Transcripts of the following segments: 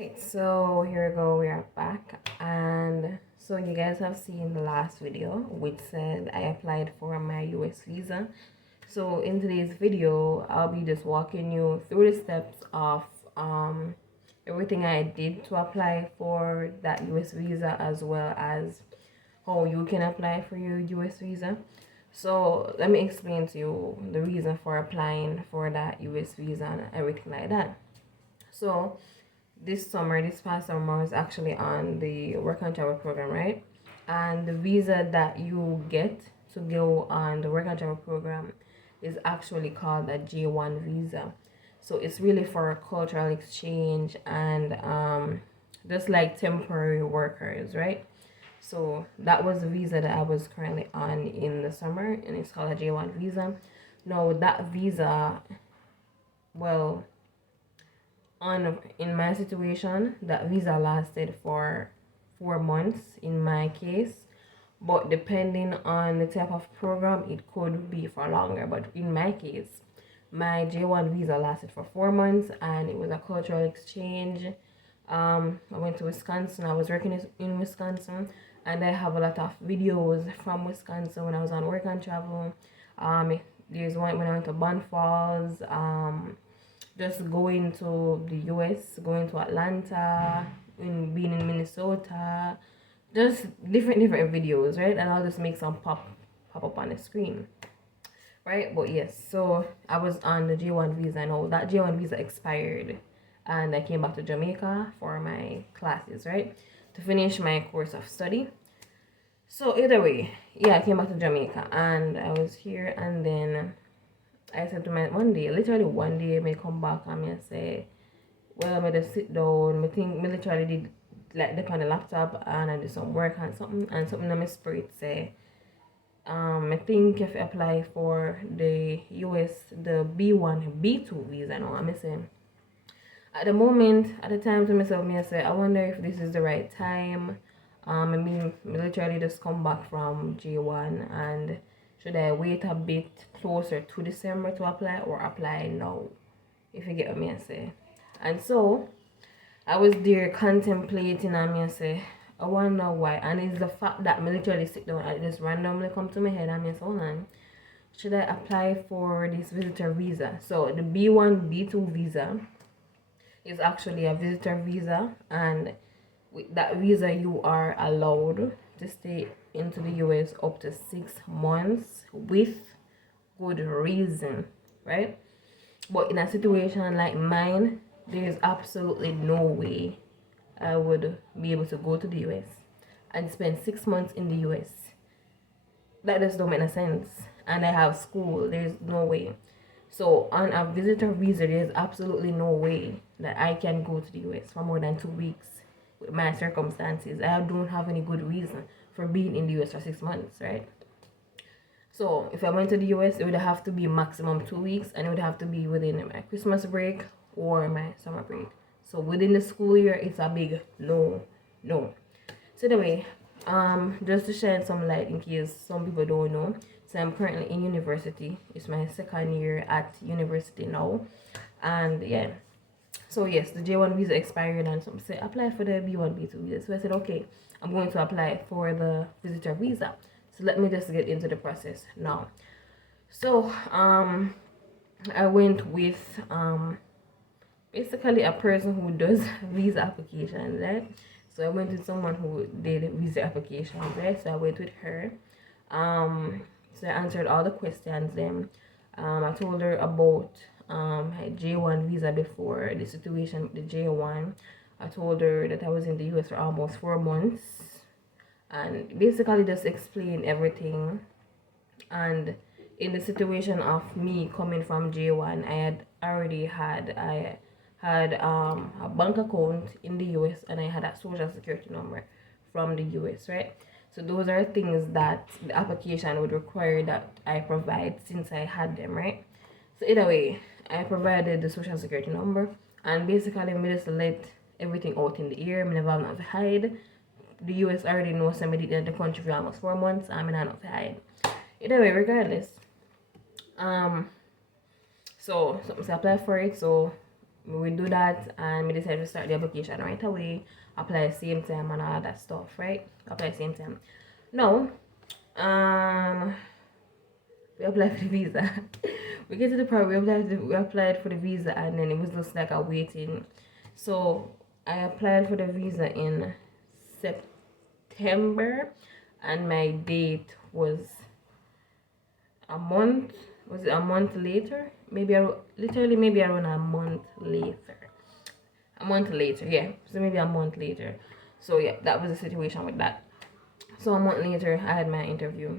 Okay, so here we go, we are back. And so you guys have seen the last video which said I applied for my US visa. So in today's video I'll be just walking you through the steps of everything I did to apply for that US visa, as well as how you can apply for your US visa. So let me explain to you the reason for applying for that US visa and everything like that. So this past summer, I was actually on the work and travel program, right? And the visa that you get to go on the work and travel program is actually called a J1 visa. So it's really for cultural exchange and just like temporary workers, right? So that was the visa that I was currently on in the summer, and it's called a J1 visa. Now that visa, well, in my situation, that visa lasted for 4 months in my case, but depending on the type of program, it could be for longer. But in my case, my J1 visa lasted for 4 months, and it was a cultural exchange. I went to Wisconsin. I was working in Wisconsin, and I have a lot of videos from Wisconsin when I was on work and travel. There's one when I went to Bond Falls. Just going to the US, going to Atlanta, being in Minnesota, just different videos, right? And I'll just make some pop up on the screen, right? But yes, so I was on the J1 visa. Now that J1 visa expired, and I came back to Jamaica for my classes, right, to finish my course of study. So either way, yeah, I came back to Jamaica and I was here, and then I said to my literally one day, I may come back and I say, well, I just sit down. I think I literally did like dip on the laptop and I did some work and something in my spirit say, I think if I apply for the US, the B1, B2 visa now, I'm saying. At the moment, at the time to myself, I say, I wonder if this is the right time. I mean, I literally just come back from J1, and should I wait a bit closer to December to apply, or apply now? If you get what I say. And so I was there contemplating, and I say, I wonder why. And it's the fact that I literally sit down and it just randomly come to my head, and I say, hold on, should I apply for this visitor visa? So the B1, B2 visa is actually a visitor visa, and with that visa you are allowed to stay into the US up to 6 months with good reason, right? But in a situation like mine, there's absolutely no way I would be able to go to the US and spend 6 months in the US. That just don't make no sense. And I have school, there's no way. So on a visitor visa, there's absolutely no way that I can go to the US for more than 2 weeks with my circumstances. I don't have any good reason for being in the US for 6 months, right? So if I went to the US, it would have to be maximum 2 weeks, and it would have to be within my Christmas break or my summer break. So within the school year, it's a big no. So anyway, just to shed some light in case some people don't know, so I'm currently in university. It's my second year at university now, and yeah. So yes, the J1 visa expired, and some say apply for the B1, B2 visa. So I said, okay, I'm going to apply for the visitor visa. So let me just get into the process now. So I went with basically a person who does visa applications, right? So I went with someone who did visa applications, right? So I went with her. So I answered all the questions. Then I told her about J1 visa before, the situation with the J1. I told her that I was in the US for almost 4 months, and basically just explain everything. And in the situation of me coming from J1, I had a bank account in the US, and I had a social security number from the US, right? So those are things that the application would require that I provide since I had them, right? So either way, I provided the social security number, and basically I just let everything out in the air. I never have nothing to hide. The US already knows somebody in the country for almost 4 months. I'm not nothing to hide. Either way, regardless. So I applied for it. So we do that, and we decided to start the application right away, apply same time and all that stuff, right? Apply same time. No, we applied for the visa. We get to the part we applied for the visa, and then it was just like a waiting. So I applied for the visa in September, and my date was a month. Was it a month later? Maybe literally maybe around a month later. A month later, yeah. So maybe a month later. So yeah, that was the situation with that. So a month later, I had my interview.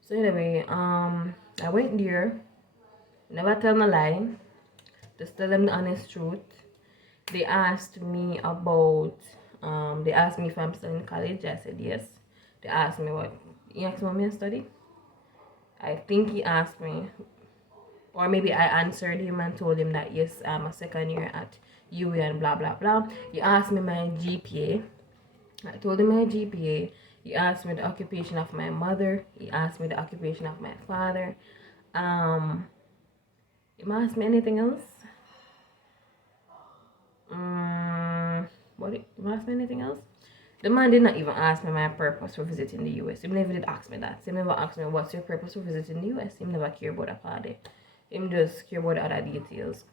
So anyway, I went there. Never tell my lie. Just tell them the honest truth. They asked me about. They asked me if I'm still in college. I said yes. They asked me what. He asked me what I study. I think he asked me, or maybe I answered him and told him that yes, I'm a second year at UE and blah blah blah. He asked me my GPA. I told him my GPA. He asked me the occupation of my mother. He asked me the occupation of my father. He asked me anything else. What? He asked me anything else? The man did not even ask me my purpose for visiting the US. He never did ask me that. He never asked me what's your purpose for visiting the US. He never cared about that part. He just cared about the other details.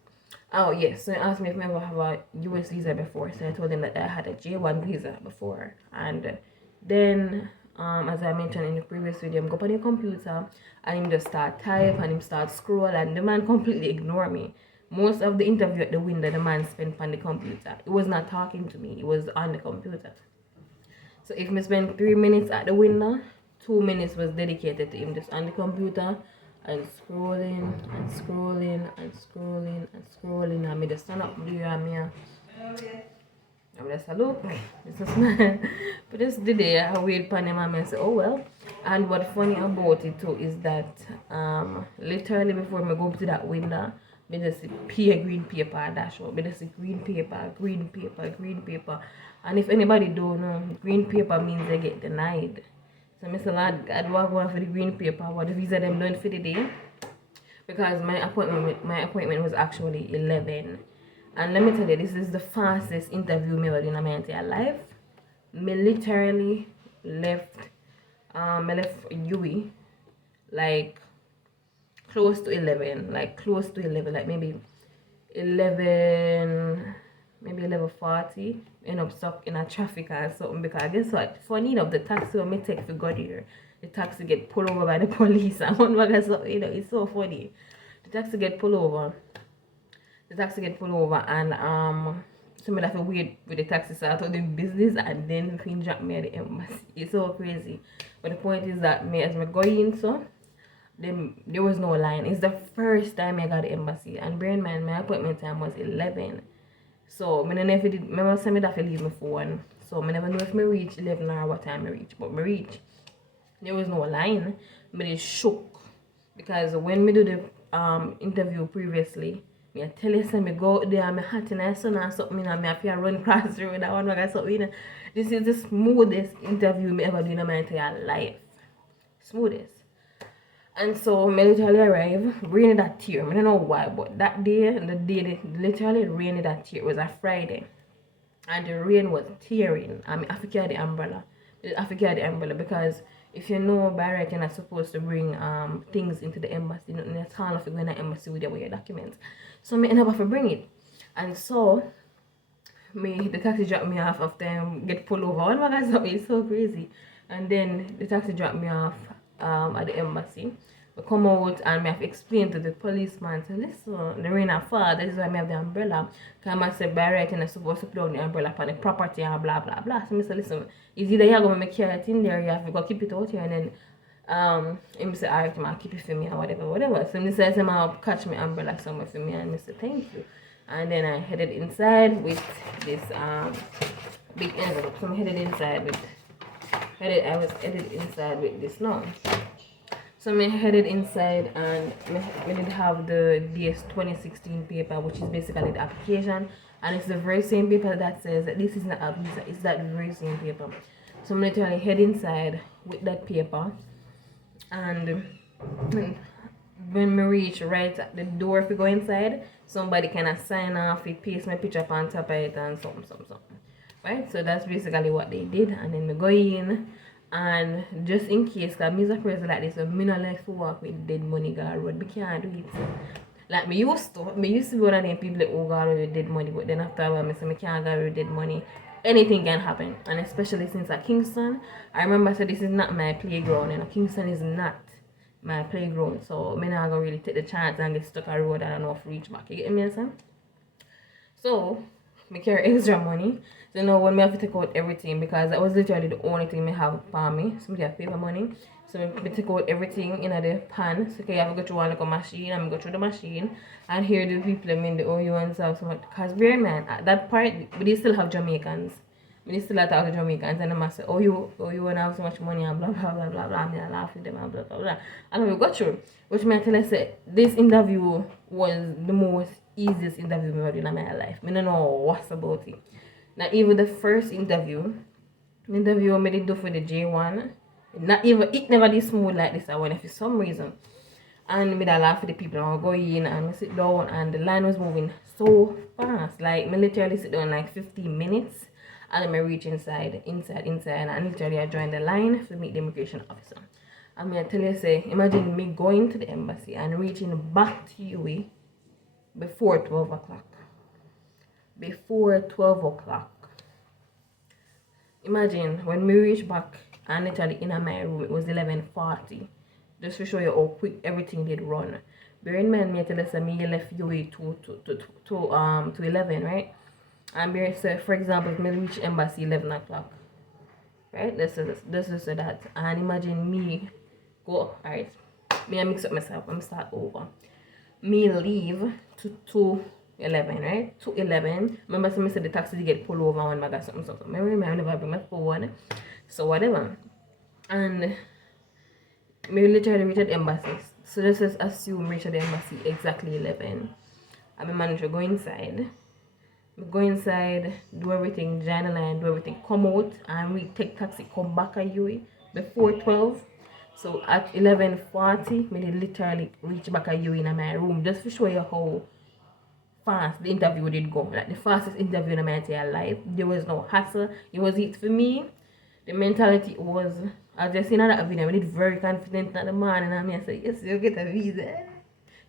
Oh yes, so he asked me if I ever have a US visa before. So I told him that I had a J1 visa before. And then as I mentioned in the previous video, I'm go on the computer and him just start type and him start scroll, and the man completely ignore me. Most of the interview at the window, the man spent on the computer. He was not talking to me. He was on the computer. So if I spend 3 minutes at the window, 2 minutes was dedicated to him just on the computer and scrolling and scrolling and scrolling and scrolling. And I just stand up there and I'm just a look. This is man. But just the day I wait for him and I say, oh well. And what's funny about it too is that literally before I go up to that window, I just see a green paper dash out. I just see green paper, green paper, green paper. And if anybody don't know, green paper means they get denied. So Mr. Lad, I'd walk one for the green paper, what the visa them done for the day. Because my appointment was actually 11. And let me tell you, this is the fastest interview me ever done in my entire life. Me literally left UE like close to 11, like maybe 11:40. End up stuck in a traffic or something, because guess what, funny enough, the taxi when me take for God here, the taxi get pulled over by the police and one bag of stuff, you know, it's so funny. The taxi get pulled over and somebody have to wait with the taxi, so I thought the business and then he dropped me at the embassy. It's so crazy. But the point is that me as me going, so there was no line. It's the first time I got the embassy, and bear in mind my appointment time was 11. So I never did. Remember, say me that I leave my phone. So I never know if I reach 11 or what time I reach. But I reach. There was no line. But it shook, because when me do the interview previously, me I tell you say me go out there and me hot in the sun or something, and me have to run across the road. That one like something. This is the smoothest interview me ever do in my entire life. Smoothest. And so I literally arrived, rainy that tear. I don't know why, but that day, literally rainy that tear. It was a Friday. And the rain was tearing. I have to carry the umbrella. Because if you know by right, you're not supposed to bring things into the embassy. You know, it's hard enough to go in the embassy with your documents. So I ended up to bring it. And so the taxi dropped me off after I get pulled over. One of my guys, it's so crazy. And then the taxi dropped me off at the embassy. I come out and I have to explain to the policeman, so listen, the rain fall, that is why I have the umbrella. Because I said by right, and I'm supposed to put down the umbrella upon the property and blah blah blah. So I said, listen, it's either you're going to carry it in there, you have to go keep it out here, and then him say, alright, I'll keep it for me or whatever. So I said, I'll catch my umbrella somewhere for me, and I said, thank you. And then I headed inside with this big envelope. So I was headed inside with this now. So I headed inside, and we did have the DS 2016 paper, which is basically the application, and it's the very same paper that says that this is not a visa. It's that very same paper. So I'm literally head inside with that paper, and when we reach right at the door, if we go inside, somebody kind of sign off, it paste my picture up on top of it and something. Right? So that's basically what they did. And then we go in, and just in case, because I'm a person like this, so me not like to walk with dead money go road. We can't do it. Like me used to be one of them people that go with dead money, but then after a while, I say I can't go with dead money. Anything can happen, and especially since at Kingston, I remember I said this is not my playground, and Kingston is not my playground, so me not gonna really take the chance and get stuck on the road and I don't know if reach back. You get me, son? So me carry extra money. So now when me have to take out everything, because that was literally the only thing me have for me. So me have paper money. So me take out everything in the pan. So okay, I have to go through one like a machine, and I go through the machine and here the people in the OU and stuff so much. Because bear man, at that part we still have Jamaicans. We still have to Jamaicans, and I say, oh you wanna have so much money and blah blah blah blah blah. Me I laugh with them and blah blah blah. And we got through. Which me I tell you say this interview was the most easiest interview I've ever done in my life. I don't know what's about it. Not even the first interview I did do for the J1, not even, it never did smooth like this. I went for some reason. And me da laugh for the people, I go in and I sit down, and the line was moving so fast. Like, me literally sit down like 15 minutes, and then I reach inside, and literally I join the line to meet the immigration officer. And me I tell you, say, imagine me going to the embassy and reaching back to UAE before 12 o'clock. Before 12 o'clock. Imagine when we reach back and literally in my room, it was 11:40. Just to show you how quick everything did run. Bear in mind, me tell us that me left UAE to 11, right? And bear say, for example, if me reach embassy 11 o'clock, right? This is that. And imagine me go, alright, me I mix up myself, I'm start over. Me leave to 2:11, right? 2:11. Remember, so I said the taxi to get pulled over when I got something. Remember, I never bring my phone. So whatever. And me literally reach the embassy. So let's just assume reach the embassy exactly 11. And my manager go inside. Go inside, do everything, join the line, do everything, come out, and we take taxi, come back at UAE before 12. So at 11:40, me literally reach back at UAE in my room, just to show you how fast the interview did go. Like the fastest interview in my entire life. There was no hassle. It was it for me. The mentality was, as I seen that video, I did very confident at the morning, and I said, yes, you'll get a visa.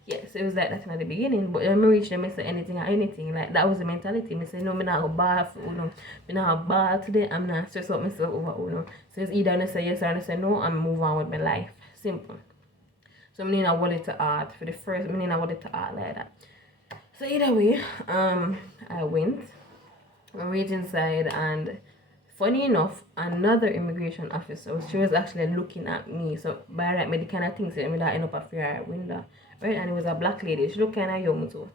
Yes, it was like that in the beginning. But when I reached them, I said anything or anything. Like that was the mentality. I said, no, I'm not going to bath, I'm not bath today, I'm not stress out myself over. So it's either I say yes or I say no, and move on with my life. Simple. So I need wallet to art for the first, I need a wallet to art like that. So either way, I went, I reached inside, and funny enough, another immigration officer, she was actually looking at me. So by right, me the kind of things that me that end up a fear window, right? And it was a black lady. She looked kind of young too,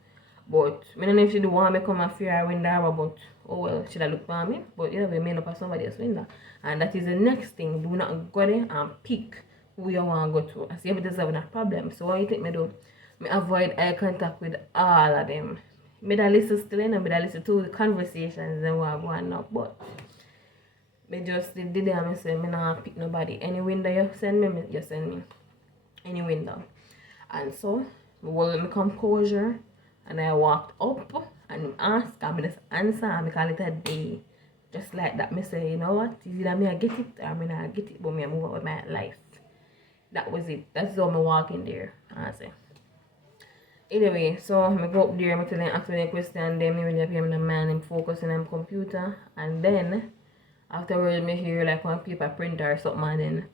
but I don't know if she do want me come a fear window, but oh well, she look for me. But you know, we made up at somebody else's window, and that is the next thing. Do not go there and pick who you want to go to. I see if there's a problem. So what you think me do? Me avoid eye contact with all of them. Me da listen still, and me da listen to the conversations and what go on now, but me just did that and I say, me not pick nobody. Any window you send me, you send me. Any window. And so, I hold my composure, and I walked up and asked, and I just answer, and I call it a day. Just like that, me say, you know what, it's either me I get it, or me not get it, but me I move on with my life. That was it. That's how I walk in there, I say. Anyway, so I go up there, I tell them, ask me a question, then me really pay me the man, I'm focusing on computer, and then afterwards, me hear like one paper printer or something, and then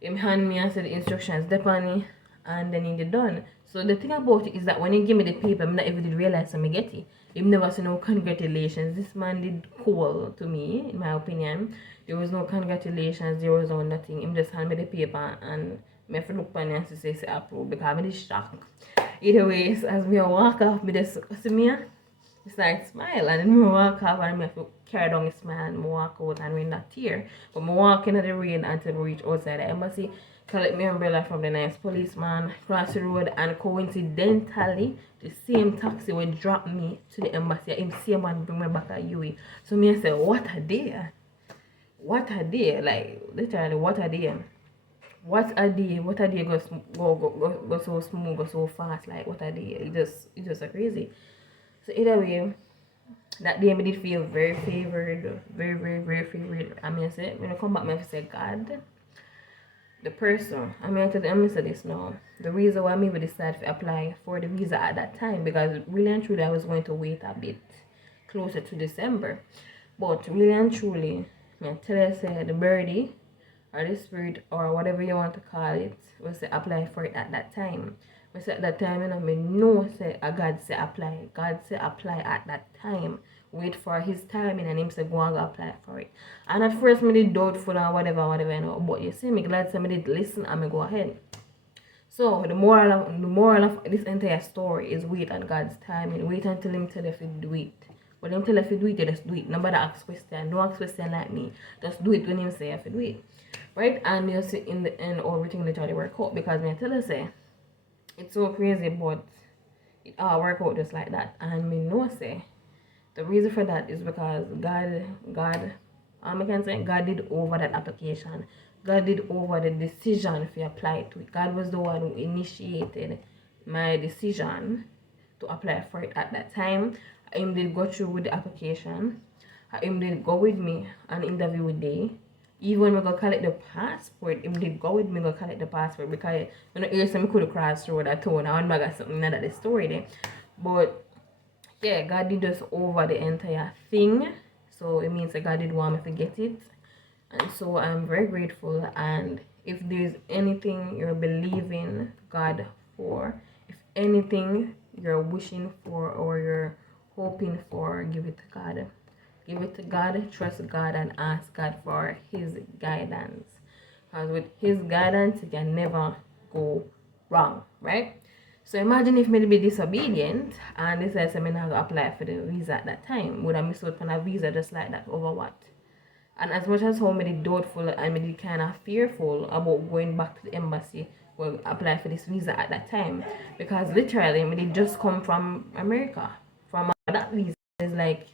him hand me and say the instructions depend, and then he done. So the thing about it is that when he give me the paper, I not even did realize I get it. He never said no congratulations. This man did cool to me, in my opinion. There was no congratulations, there was no nothing. He just hand me the paper, and me have to look on and say approve, because I did shock. Either way, so as me walk off, me just see me. I start smile, and then I walk off, and I have to carry down the smile, and I walk out and rain that tear. But I walk into the rain until I reach outside the embassy, collect my umbrella from the nice policeman, cross the road, and coincidentally, the same taxi will drop me to the embassy. Him same man bring me back at UAE. So me I say, what a day. What a day. Like, literally, what a day. what a day go so smooth, go so fast, like what a day. It just so crazy. So either way, that day I did feel very favored, very favored. I mean, I say when I come back, I say, God, the person, I mean, I'm say this now. The reason why I even decided to apply for the visa at that time, because really and truly I was going to wait a bit closer to December. But really and truly, I tell you, say the birdie or the spirit or whatever you want to call it, we say apply for it at that time. We say at that time, you know, me know say a God say apply. God say apply at that time. Wait for his timing and him say go and go apply for it. And at first me did doubtful and whatever, you know. But you see, me glad say me did listen and me go ahead. So the moral of this entire story is wait on God's timing. Wait until him tell you if you do it. When him tell you if you do it, you just do it. Nobody ask question. Don't ask question like me. Just do it when him say if you do it. Right? And you see in the end everything literally work out. Because me tell you say it's so crazy, but it all work out just like that. And me know say the reason for that is because God I can say God did over that application. God did over the decision if you apply to it. God was the one who initiated my decision to apply for it at that time. Him did go through with the application. Him did go with me and interview with day. Even when we go collect the passport, him did go with me go collect the passport because you know here's some could cross road at town. I want to something that the story there. But yeah, God did us over the entire thing. So it means that God did want me to get it. And so I'm very grateful. And if there's anything you're believing God for, if anything you're wishing for or you're hoping for, give it to God. Give it to God, trust God, and ask God for his guidance. Because with his guidance, you can never go wrong, right? So imagine if me be disobedient and they said I'm not gonna apply for the visa at that time. Would I miss out on a visa just like that over what? And as much as how me did doubtful and me did kind of fearful about going back to the embassy or apply for this visa at that time, because literally me did just come from America. From that visa is like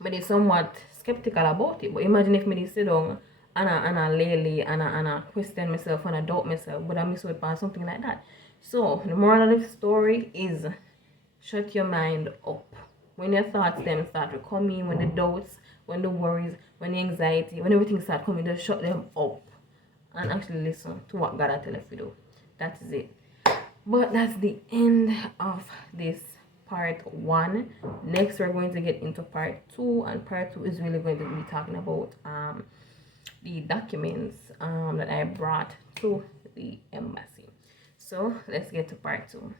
me did somewhat skeptical about it. But imagine if me did sit down and I lay and I question myself and I doubt myself, would I miss out on something like that? So the moral of the story is shut your mind up. When your thoughts then start to come in, when the doubts, when the worries, when the anxiety, when everything start coming, just shut them up and actually listen to what God has tell you to do. That is it. But that's the end of this part 1. Next we're going to get into part 2, and part 2 is really going to be talking about the documents that I brought to the embassy. So let's get to part 2.